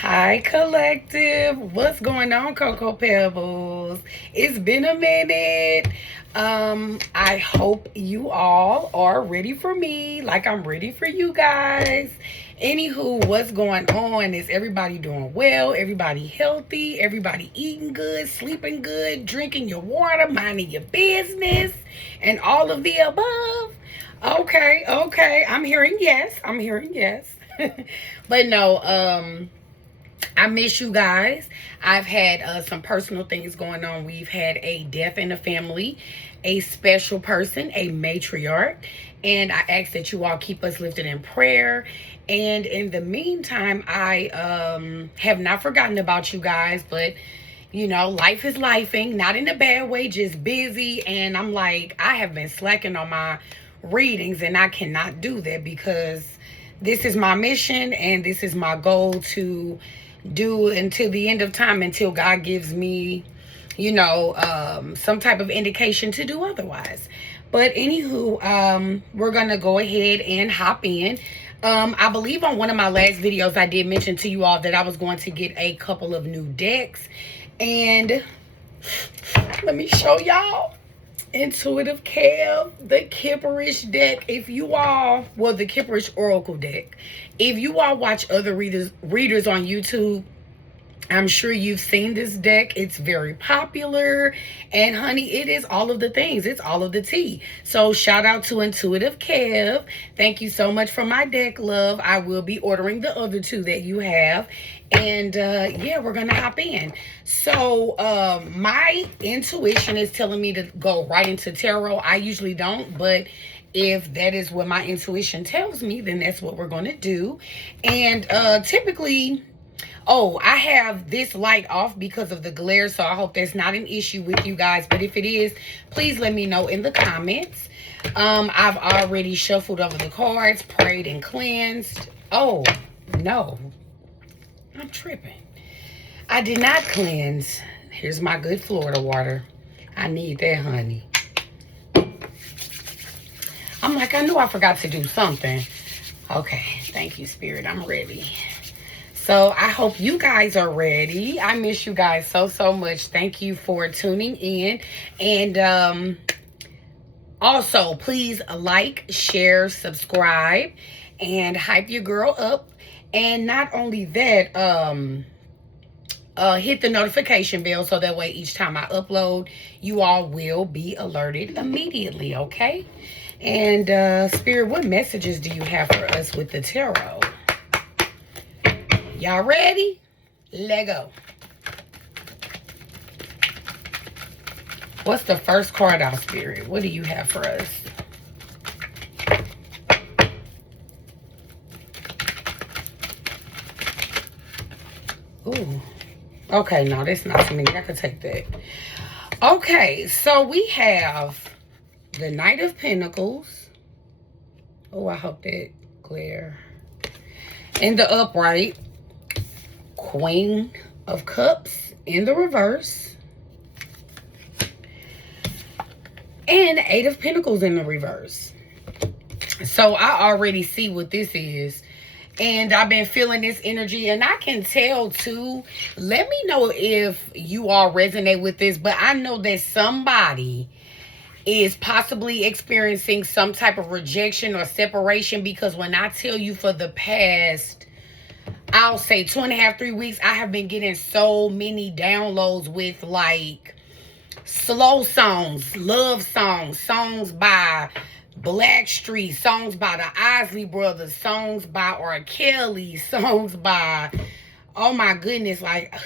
Hi, collective. What's going on, Cocoa Pebbles? It's been a minute. I hope you all are ready for me, like I'm ready for you guys. Anywho, what's going on? Is everybody doing well? Everybody healthy? Everybody eating good, sleeping good, drinking your water, minding your business, and all of the above? Okay. I'm hearing yes. I'm hearing yes. But no, I miss you guys. I've had some personal things going on. We've had a death in the family, a special person, a matriarch, and I ask that you all keep us lifted in prayer. And in the meantime, I have not forgotten about you guys, but life is lifing, not in a bad way, just busy. And I'm like, I have been slacking on my readings, and I cannot do that because this is my mission and this is my goal to do until the end of time, until God gives me, some type of indication to do otherwise. But anywho, we're gonna go ahead and hop in. I believe on one of my last videos I did mention to you all that I was going to get a couple of new decks, and let me show y'all. Intuitive Kev, the Kipperish deck. If you all, well, the Kipperish Oracle deck. If you all watch other readers on YouTube, I'm sure you've seen this deck. It's very popular. And honey, it is all of the things. It's all of the tea. So shout out to Intuitive Kev. Thank you so much for my deck, love. I will be ordering the other two that you have. And yeah, we're going to hop in. So my intuition is telling me to go right into tarot. I usually don't, but if that is what my intuition tells me, then that's what we're going to do. And typically... Oh, I have this light off because of the glare, so I hope that's not an issue with you guys. But if it is, please let me know in the comments. I've already shuffled over the cards, prayed and cleansed. Oh, no. I'm tripping. I did not cleanse. Here's my good Florida water. I need that, honey. I'm like, I knew I forgot to do something. Okay, thank you, Spirit. I'm ready. So I hope you guys are ready. I miss you guys so much. Thank you for tuning in. And also, please like, share, subscribe, and hype your girl up. And not only that, hit the notification bell so that way each time I upload, you all will be alerted immediately, okay? And Spirit, what messages do you have for us with the tarot? Y'all ready? Let go. What's the first card out, Spirit? What do you have for us? Ooh. Okay, no, that's not too many. I could take that. Okay, so we have the Knight of Pentacles. Oh, I hope that glare. In the upright. Queen of Cups in the reverse. And Eight of Pentacles in the reverse. So I already see what this is. And I've been feeling this energy. And I can tell too. Let me know if you all resonate with this. But I know that somebody is possibly experiencing some type of rejection or separation. Because when I tell you for the past, I'll say 2.5, 3 weeks, I have been getting so many downloads with like slow songs, love songs, songs by Blackstreet, songs by the Isley Brothers, songs by R. Kelly, songs by, oh my goodness, like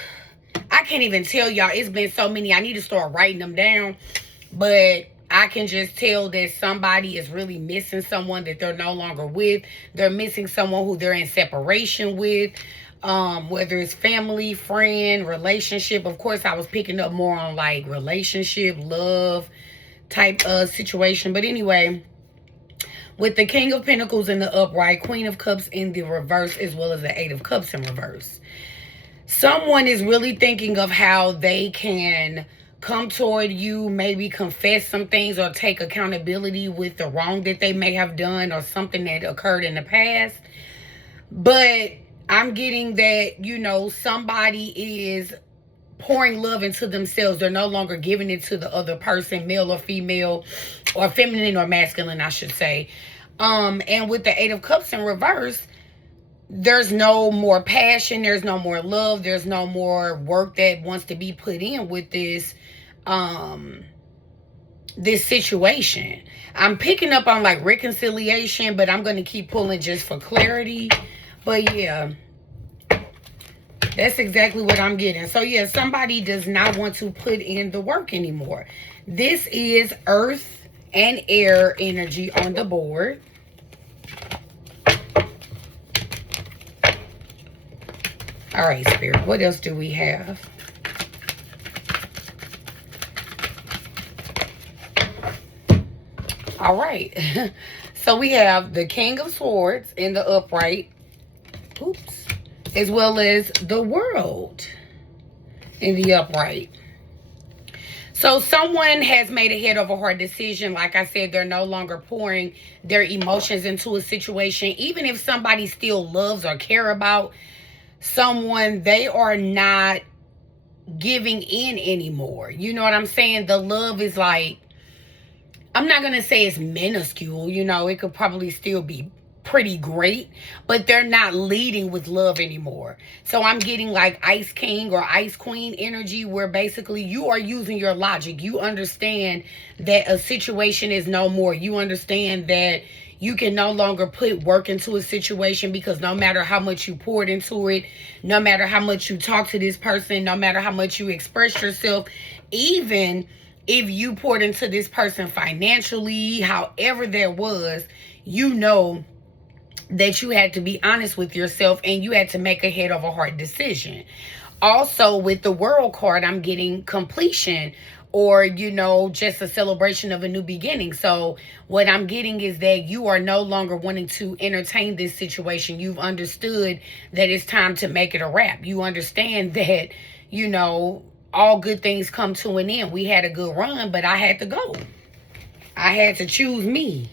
I can't even tell y'all. It's been so many. I need to start writing them down. But I can just tell that somebody is really missing someone that they're no longer with. They're missing someone who they're in separation with. Whether it's family, friend, relationship. Of course, I was picking up more on like relationship, love type situation. But anyway, with the King of Pentacles in the upright, Queen of Cups in the reverse, as well as the Eight of Cups in reverse. Someone is really thinking of how they can come toward you, maybe confess some things or take accountability with the wrong that they may have done or something that occurred in the past. But I'm getting that, you know, somebody is pouring love into themselves. They're no longer giving it to the other person, male or female, or feminine or masculine, I should say. And with the Eight of Cups in reverse, there's no more passion, there's no more love, there's no more work that wants to be put in with um this situation. I'm picking up on like reconciliation, but I'm going to keep pulling just for clarity. But yeah, that's exactly what I'm getting. So yeah, somebody does not want to put in the work anymore. This is earth and air energy on the board. All right, Spirit, what else do we have? All right. So we have the King of Swords in the upright. Oops. As well as the World in the upright. So someone has made a head over heart decision. Like I said, they're no longer pouring their emotions into a situation. Even if somebody still loves or care about someone, they are not giving in anymore. You know what I'm saying? The love is like, I'm not going to say it's minuscule. You know, it could probably still be pretty great, but they're not leading with love anymore. So I'm getting like Ice King or Ice Queen energy, where basically you are using your logic. You understand that a situation is no more. You understand that you can no longer put work into a situation, because no matter how much you poured into it, no matter how much you talk to this person, no matter how much you express yourself, even if you poured into this person financially, however that was, you know that you had to be honest with yourself and you had to make a head over heart decision. Also, with the World card, I'm getting completion, or, you know, just a celebration of a new beginning. So what I'm getting is that you are no longer wanting to entertain this situation. You've understood that it's time to make it a wrap. You understand that, you know, all good things come to an end. We had a good run, but I had to go. I had to choose me.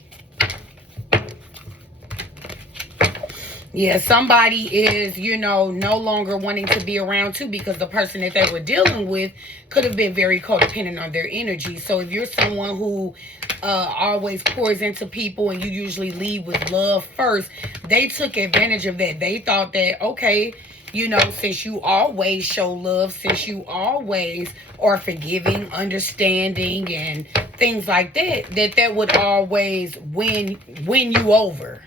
Yeah, somebody is, you know, no longer wanting to be around too, because the person that they were dealing with could have been very codependent on their energy. So if you're someone who always pours into people and you usually lead with love first, they took advantage of that. They thought that, okay, you know, since you always show love, since you always are forgiving, understanding, and things like that, that would always win you over.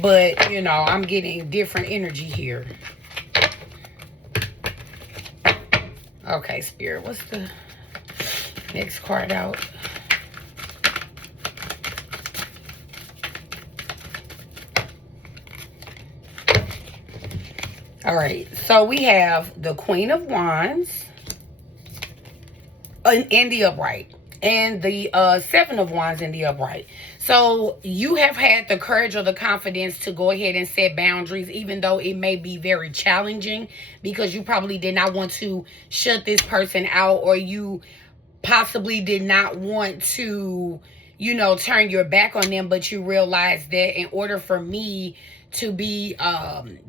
But, you know, I'm getting different energy here. Okay, Spirit, what's the next card out? All right, so we have the Queen of Wands in the upright, and the Seven of Wands in the upright. So you have had the courage or the confidence to go ahead and set boundaries, even though it may be very challenging, because you probably did not want to shut this person out, or you possibly did not want to, you know, turn your back on them. But you realized that in order for me to be,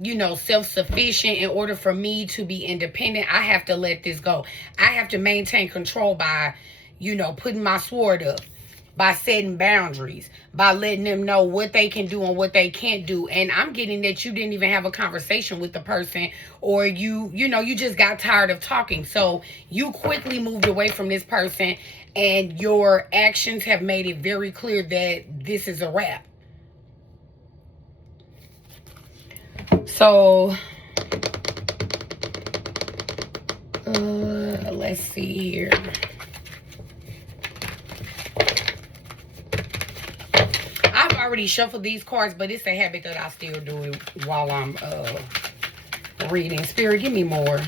you know, self-sufficient, in order for me to be independent, I have to let this go. I have to maintain control by, you know, putting my sword up, by setting boundaries, by letting them know what they can do and what they can't do. And I'm getting that you didn't even have a conversation with the person, or you know, you just got tired of talking. So you quickly moved away from this person, and your actions have made it very clear that this is a wrap. So, let's see here. I've already shuffled these cards, but it's a habit that I still do it while I'm reading. Spirit, give me more.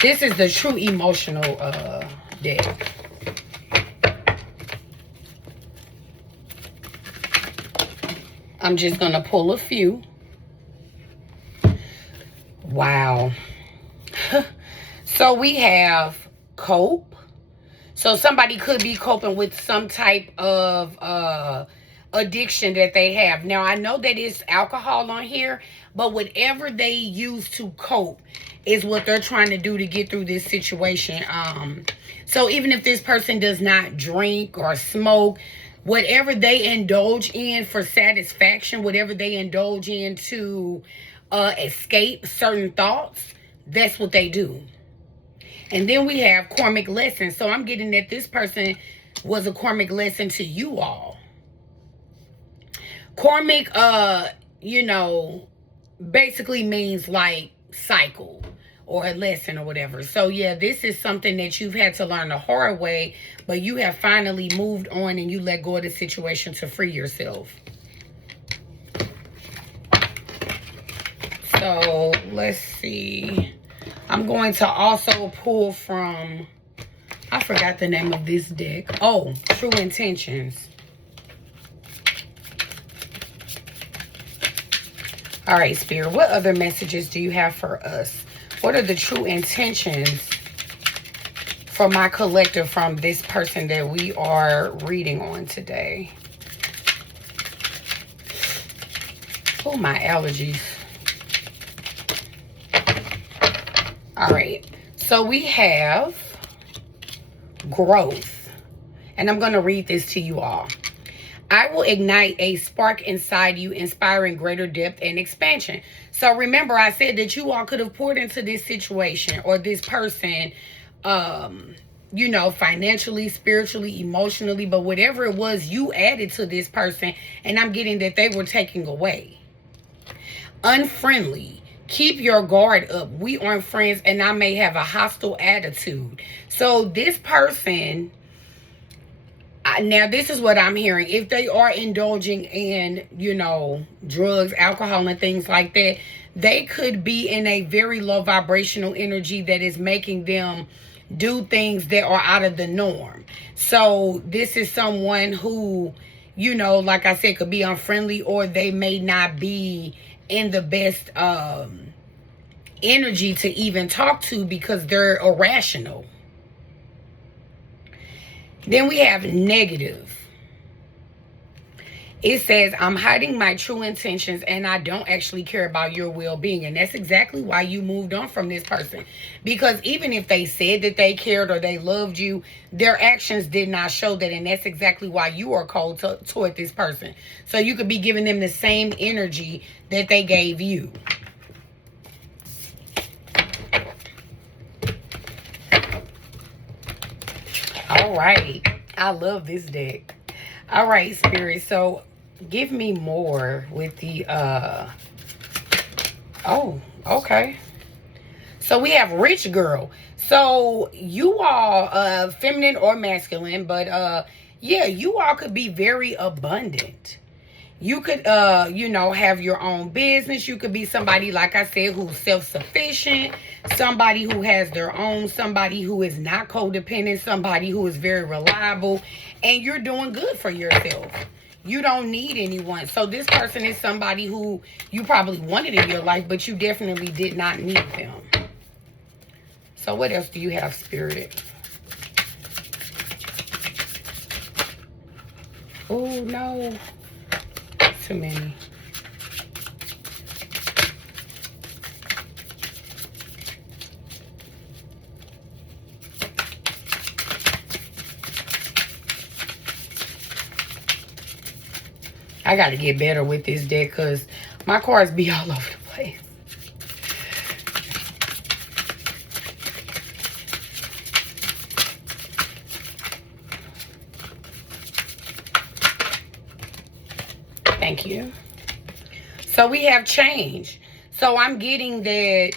This is the true emotional deck. I'm just going to pull a few. Wow. So we have cope. So somebody could be coping with some type of addiction that they have. Now, I know that it's alcohol on here, but whatever they use to cope is what they're trying to do to get through this situation. So even if this person does not drink or smoke, whatever they indulge in for satisfaction, whatever they indulge in to escape certain thoughts, that's what they do. And then we have karmic lessons. So I'm getting that this person was a karmic lesson to you all. Karmic, you know, basically means like cycle or a lesson or whatever. So yeah, this is something that you've had to learn the hard way, but you have finally moved on and you let go of the situation to free yourself. So let's see. I'm going to also pull from, I forgot the name of this deck. Oh, True Intentions. All right, Spirit, what other messages do you have for us? What are the true intentions for my collective from this person that we are reading on today? Oh, my allergies. All right, so we have growth, and I'm going to read this to you all. I will ignite a spark inside you, inspiring greater depth and expansion. So remember, I said that you all could have poured into this situation or this person, you know, financially, spiritually, emotionally, but whatever it was, you added to this person, and I'm getting that they were taking away. Unfriendly. Keep your guard up. We aren't friends, and I may have a hostile attitude. So this person, now this is what I'm hearing. If they are indulging in, you know, drugs, alcohol, and things like that, they could be in a very low vibrational energy that is making them do things that are out of the norm. So this is someone who, you know, like I said, could be unfriendly, or they may not be in the best energy to even talk to because they're irrational. Then we have negative. It says, I'm hiding my true intentions and I don't actually care about your well-being. And that's exactly why you moved on from this person. Because even if they said that they cared or they loved you, their actions did not show that. And that's exactly why you are cold toward this person. So you could be giving them the same energy that they gave you. All right. I love this deck. All right, Spirit. So give me more with the, oh, okay. So we have rich girl. So you all, feminine or masculine, but, yeah, you all could be very abundant. You could, you know, have your own business. You could be somebody, like I said, who's self-sufficient, somebody who has their own, somebody who is not codependent, somebody who is very reliable, and you're doing good for yourself. You don't need anyone. So this person is somebody who you probably wanted in your life, but you definitely did not need them. So what else do you have, Spirit? Oh, no. Too many. I got to get better with this deck because my cards be all over the place. Thank you. So we have change. So I'm getting that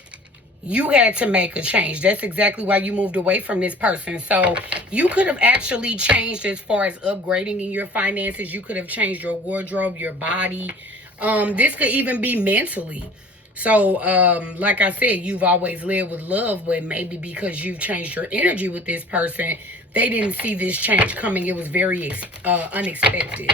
you had to make a change. That's exactly why you moved away from this person. So you could have actually changed as far as upgrading in your finances. You could have changed your wardrobe, your body. This could even be mentally. So, like I said, you've always lived with love, but maybe because you've changed your energy with this person, they didn't see this change coming. It was very unexpected.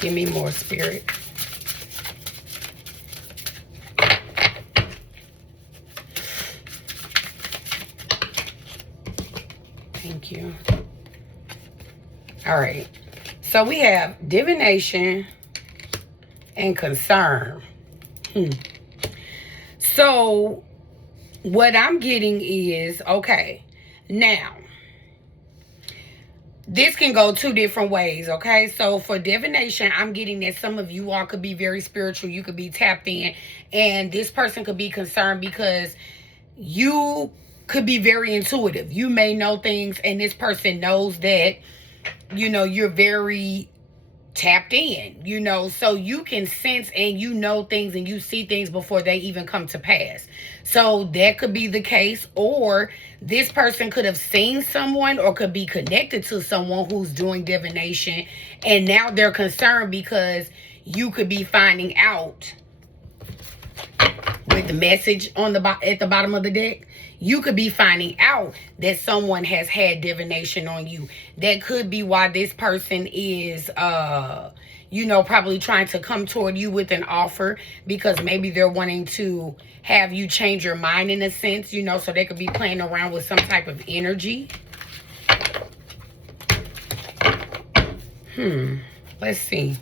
Give me more, Spirit. Thank you. All right. So we have divination and concern. So what I'm getting is, okay, now, this can go two different ways, okay? So for divination, I'm getting that some of you all could be very spiritual. You could be tapped in. And this person could be concerned because you could be very intuitive. You may know things, and this person knows that, you know, you're very tapped in, you know, so you can sense and you know things and you see things before they even come to pass. So that could be the case, or this person could have seen someone or could be connected to someone who's doing divination, and now they're concerned because you could be finding out with the message on the at the bottom of the deck. You could be finding out that someone has had divination on you. That could be why this person is, you know, probably trying to come toward you with an offer, because maybe they're wanting to have you change your mind in a sense, you know, so they could be playing around with some type of energy. Let's see.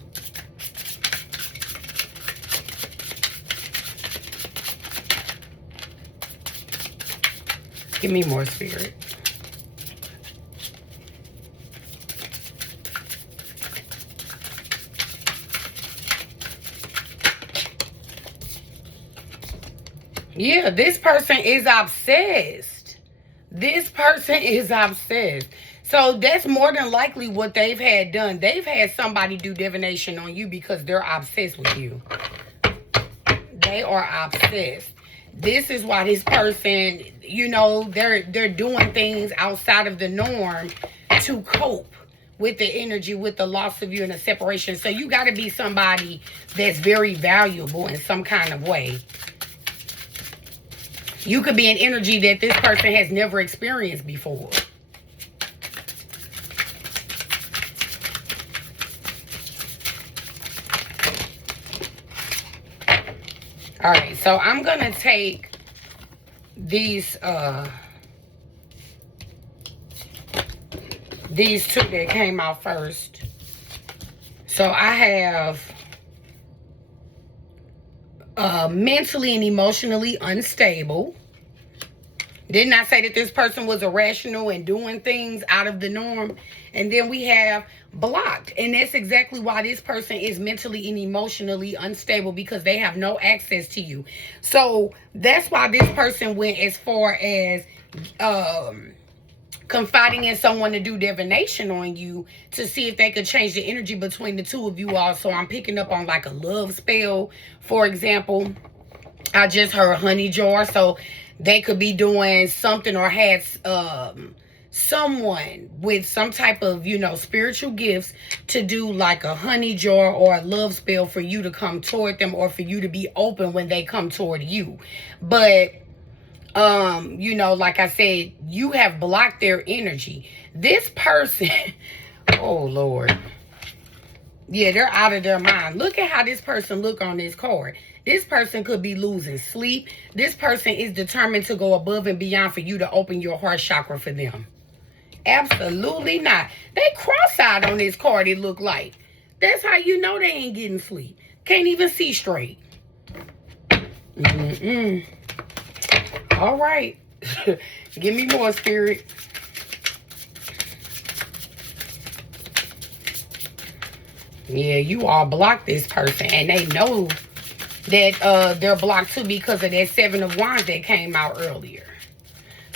Give me more, Spirit. Yeah, this person is obsessed. This person is obsessed. So that's more than likely what they've had done. They've had somebody do divination on you because they're obsessed with you. They are obsessed. This is why this person, you know, they're doing things outside of the norm to cope with the energy, with the loss of you and the separation. So you got to be somebody that's very valuable in some kind of way. You could be an energy that this person has never experienced before. All right, so I'm going to take these two that came out first. So I have mentally and emotionally unstable. Didn't I say that this person was irrational and doing things out of the norm? And then we have blocked. And that's exactly why this person is mentally and emotionally unstable, because they have no access to you. So that's why this person went as far as confiding in someone to do divination on you to see if they could change the energy between the two of you all. So I'm picking up on like a love spell, for example. I just heard honey jar. So they could be doing something or had someone with some type of, you know, spiritual gifts to do like a honey jar or a love spell for you to come toward them, or for you to be open when they come toward you. But you know, like I said, you have blocked their energy. This person, oh Lord, yeah, they're out of their mind. Look at how this person look on this card. This person could be losing sleep. This person is determined to go above and beyond for you to open your heart chakra for them. Absolutely not. They cross-eyed on this card, it look like. That's how you know they ain't getting sleep. Can't even see straight. All right. Give me more, Spirit. Yeah, you all blocked this person, and they know that they're blocked too because of that Seven of Wands that came out earlier.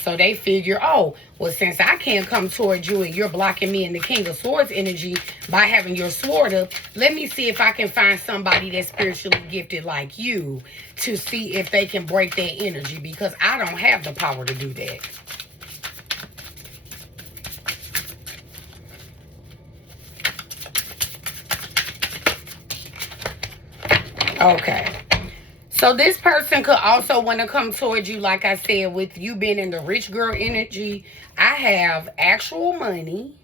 So they figure, oh, well, since I can't come towards you and you're blocking me in the King of Swords energy by having your sword up, let me see if I can find somebody that's spiritually gifted like you to see if they can break that energy, because I don't have the power to do that. Okay. So this person could also want to come towards you, like I said, with you being in the rich girl energy. I have actual money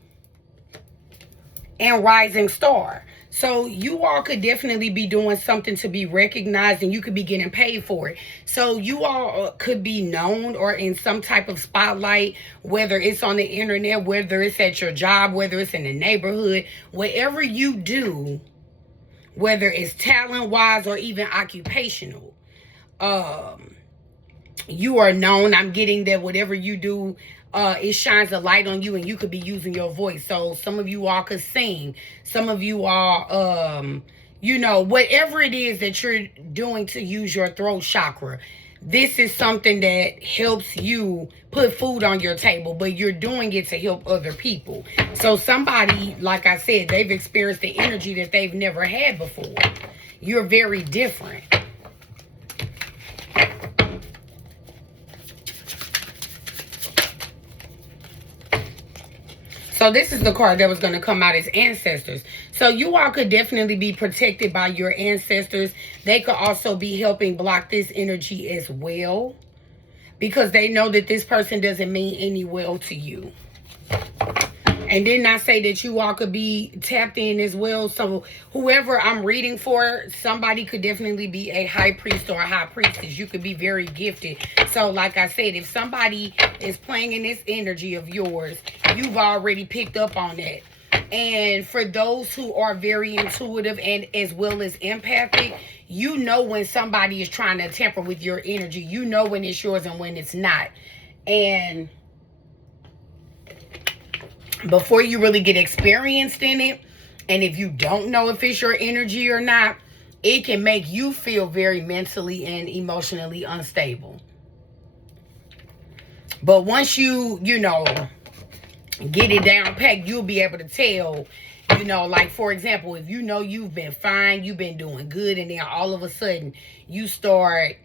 and rising star. So you all could definitely be doing something to be recognized, and you could be getting paid for it. So you all could be known or in some type of spotlight, whether it's on the internet, whether it's at your job, whether it's in the neighborhood, whatever you do, whether it's talent wise or even occupational. You are known. I'm getting that whatever you do, it shines a light on you, and you could be using your voice. So some of you all could sing. Some of you all, whatever it is that you're doing to use your throat chakra. This is something that helps you put food on your table, but you're doing it to help other people. So somebody, like I said, they've experienced the energy that they've never had before. You're very different. So this is the card that was going to come out as ancestors. So you all could definitely be protected by your ancestors. They could also be helping block this energy as well, because they know that this person doesn't mean any well to you. And didn't I say that you all could be tapped in as well? So whoever I'm reading for, somebody could definitely be a high priest or a high priestess. You could be very gifted. So like I said, if somebody is playing in this energy of yours, you've already picked up on that. And for those who are very intuitive and as well as empathic, you know when somebody is trying to tamper with your energy. You know when it's yours and when it's not. And before you really get experienced in it, and if you don't know if it's your energy or not, it can make you feel very mentally and emotionally unstable. But once you get it down packed, you'll be able to tell, like for example, if you've been fine, you've been doing good, and then all of a sudden you start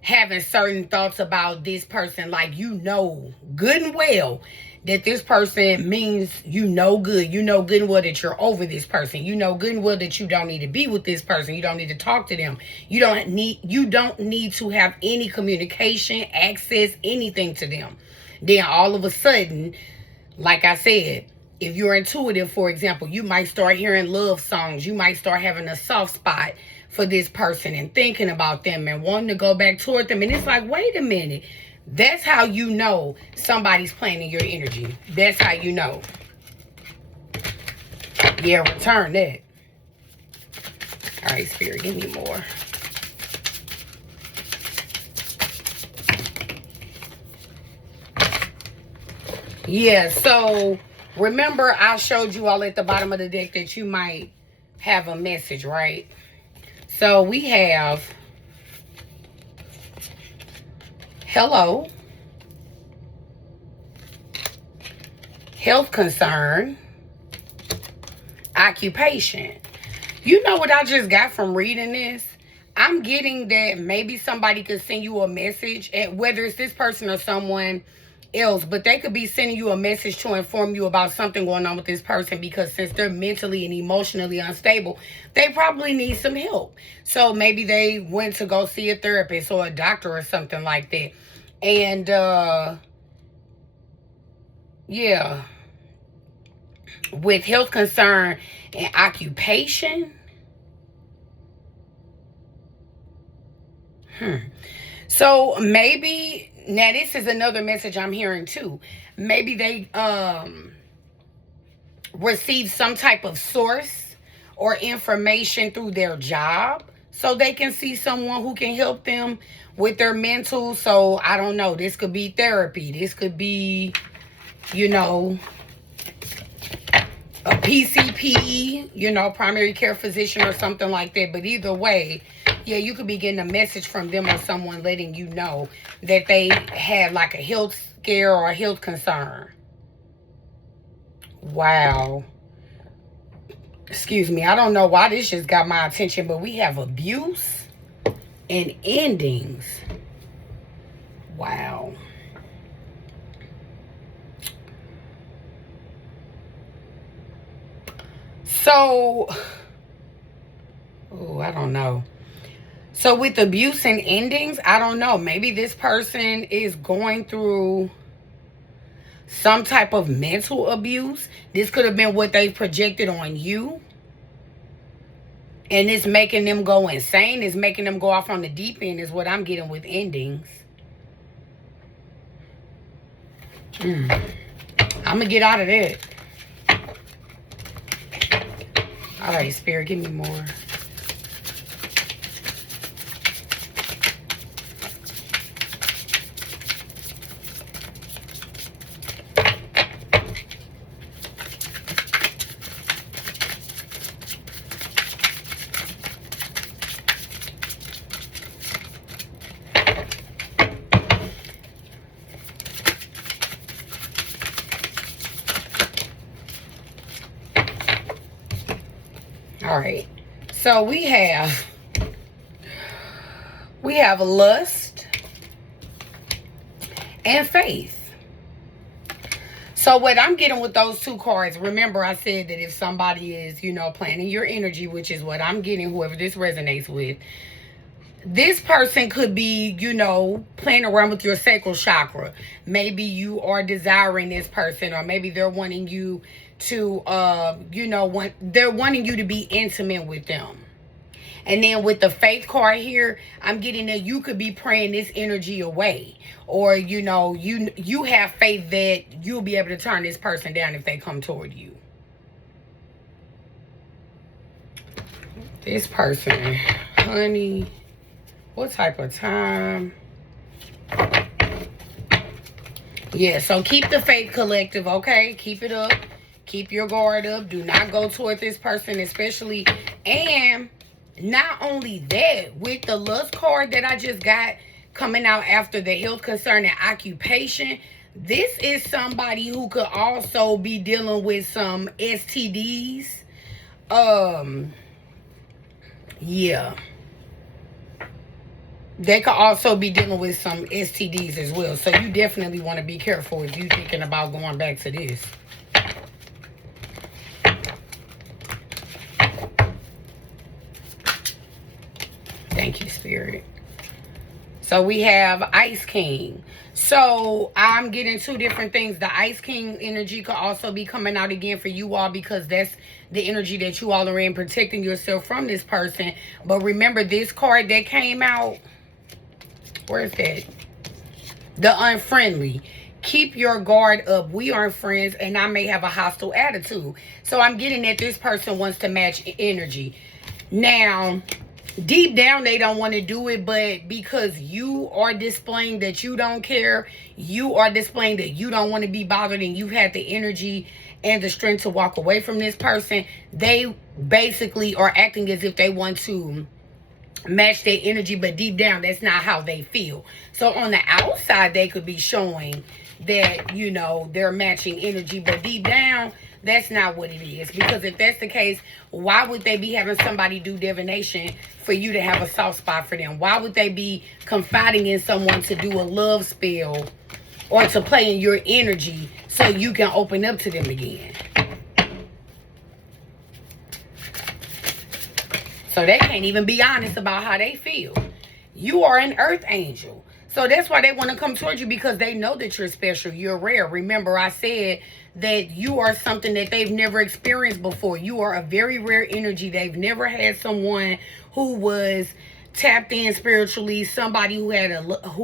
having certain thoughts about this person, like good and well that this person means good. You know good and well that you're over this person. You know good and well that you don't need to be with this person. You don't need to talk to them. You don't need to have any communication, access, anything to them. Then all of a sudden, like I said, if you're intuitive, for example, you might start hearing love songs. You might start having a soft spot for this person and thinking about them and wanting to go back toward them. And it's like, wait a minute. That's how you know somebody's playing in your energy. That's how you know. Yeah, return that. All right, Spirit, give me more. Yeah, so remember I showed you all at the bottom of the deck that you might have a message, right? So we have hello, health concern, occupation. You know what I just got from reading this? I'm getting that maybe somebody could send you a message, and whether it's this person or someone else, but they could be sending you a message to inform you about something going on with this person, because since they're mentally and emotionally unstable, they probably need some help. So maybe they went to go see a therapist or a doctor or something like that. And yeah, with health concern and occupation, so maybe now this is another message I'm hearing too. Maybe they receive some type of source or information through their job, so they can see someone who can help them with their mental. So I don't know, this could be therapy, this could be a PCP, primary care physician or something like that. But either way, yeah, you could be getting a message from them or someone letting you know that they had like a health scare or a health concern. Wow. Excuse me. I don't know why this just got my attention, but we have abuse and endings. Wow. So, I don't know. So with abuse and endings, I don't know. Maybe this person is going through some type of mental abuse. This could have been what they projected on you. And it's making them go insane. It's making them go off on the deep end is what I'm getting with endings. I'm going to get out of that. All right, Spirit, give me more. All right, so we have lust and faith. So what I'm getting with those two cards, remember I said that if somebody is, planning your energy, which is what I'm getting, whoever this resonates with, this person could be, playing around with your sacral chakra. Maybe you are desiring this person, or maybe they're wanting you to, they're wanting you to be intimate with them. And then with the faith card here, I'm getting that you could be praying this energy away. Or, you have faith that you'll be able to turn this person down if they come toward you. This person, honey, what type of time? Yeah, so keep the faith collective, okay? Keep it up. Keep your guard up. Do not go toward this person, especially. And not only that, with the lust card that I just got coming out after the health concern and occupation, this is somebody who could also be dealing with some STDs. Yeah. They could also be dealing with some STDs as well. So you definitely want to be careful if you're thinking about going back to this. Thank you, Spirit. So we have Ice King. So I'm getting two different things. The Ice King energy could also be coming out again for you all, because that's the energy that you all are in, protecting yourself from this person. But remember, this card that came out, where's that? The unfriendly. Keep your guard up. We aren't friends, and I may have a hostile attitude. So I'm getting that this person wants to match energy. Now, deep down, they don't want to do it, but because you are displaying that you don't care, you are displaying that you don't want to be bothered, and you've had the energy and the strength to walk away from this person, they basically are acting as if they want to match their energy, but deep down, that's not how they feel. So on the outside, they could be showing that, they're matching energy, but deep down, that's not what it is. Because if that's the case, why would they be having somebody do divination for you to have a soft spot for them? Why would they be confiding in someone to do a love spell or to play in your energy so you can open up to them again? So they can't even be honest about how they feel. You are an earth angel. So that's why they want to come towards you, because they know that you're special. You're rare. Remember, I said that you are something that they've never experienced before. You are a very rare energy. They've never had someone who was tapped in spiritually, somebody who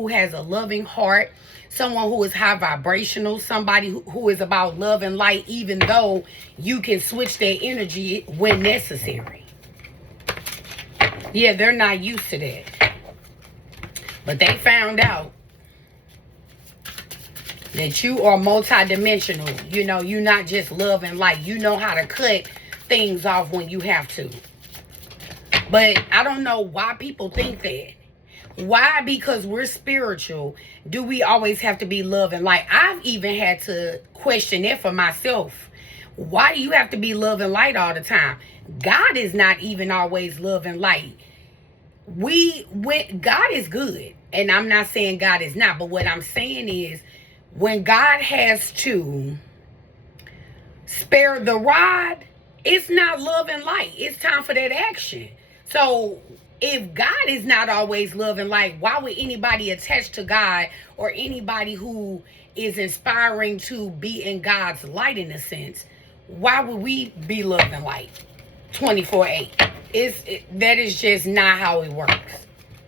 has a loving heart, someone who is high vibrational, somebody who is about love and light, even though you can switch their energy when necessary. Yeah, they're not used to that. But they found out that you are multidimensional. You're not just love and light. You know how to cut things off when you have to. But I don't know why people think that. Why? Because we're spiritual. Do we always have to be love and light? I've even had to question it for myself. Why do you have to be love and light all the time? God is not even always love and light. God is good, and I'm not saying God is not, but what I'm saying is, when God has to spare the rod, it's not love and light. It's time for that action. So if God is not always love and light, why would anybody attached to God, or anybody who is inspiring to be in God's light, in a sense, why would we be love and light? 24/8. That is just not how it works.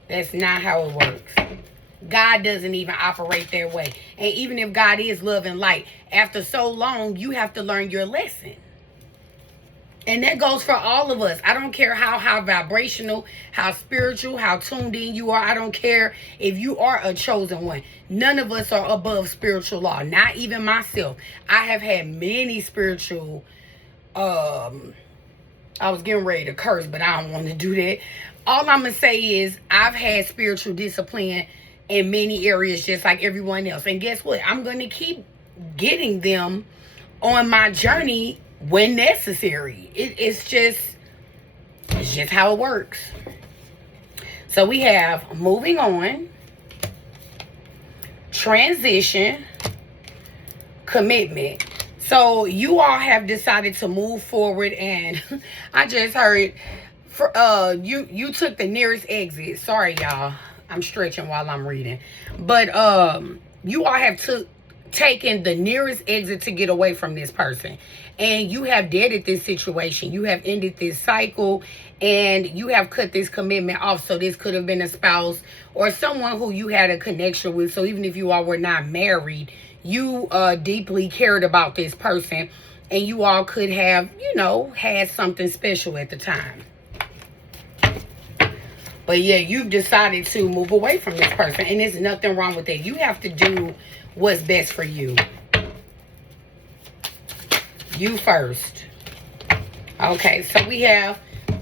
That's not how it works. God doesn't even operate that way. And even if God is love and light, after so long, you have to learn your lesson. And that goes for all of us. I don't care how vibrational, how spiritual, how tuned in you are. I don't care if you are a chosen one. None of us are above spiritual law. Not even myself. I have had many spiritual, I was getting ready to curse, but I don't want to do that. All I'm going to say is I've had spiritual discipline in many areas just like everyone else. And guess what? I'm going to keep getting them on my journey when necessary. It's just how it works. So we have moving on, transition, commitment. So you all have decided to move forward, and I just heard you took the nearest exit. Sorry, y'all. I'm stretching while I'm reading. But you all have taken the nearest exit to get away from this person. And you have deaded this situation. You have ended this cycle, and you have cut this commitment off. So this could have been a spouse or someone who you had a connection with. So even if you all were not married, you deeply cared about this person, and you all could have, had something special at the time. But yeah, you've decided to move away from this person, and there's nothing wrong with that. You have to do what's best for you. You first. Okay, so we have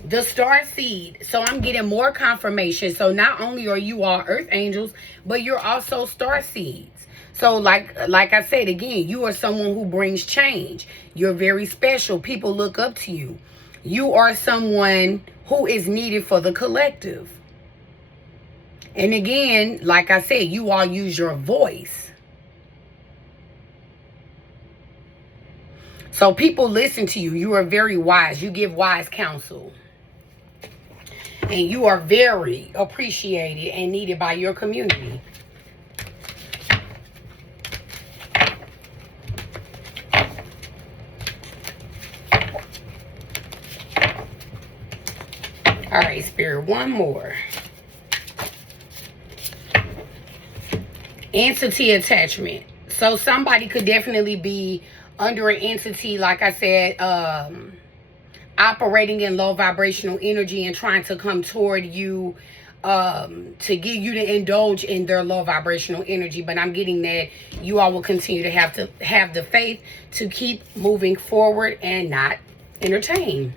the star seed. So I'm getting more confirmation. So not only are you all earth angels, but you're also star seeds. So like I said again, you are someone who brings change. You're very special. People look up to you. You are someone who is needed for the collective. And again, like I said, you all use your voice. So people listen to you. You are very wise. You give wise counsel. And you are very appreciated and needed by your community. All right, Spirit, one more. Entity attachment. So somebody could definitely be under an entity, like I said, operating in low vibrational energy and trying to come toward you to get you to indulge in their low vibrational energy. But I'm getting that you all will continue to have the faith to keep moving forward and not entertain.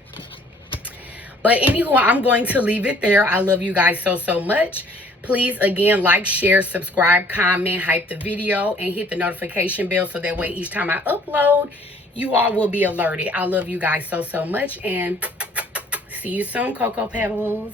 But anywho, I'm going to leave it there. I love you guys so much. Please, again, like, share, subscribe, comment, hype the video, and hit the notification bell so that way each time I upload, you all will be alerted. I love you guys so much, and see you soon, Cocoa Pebbles.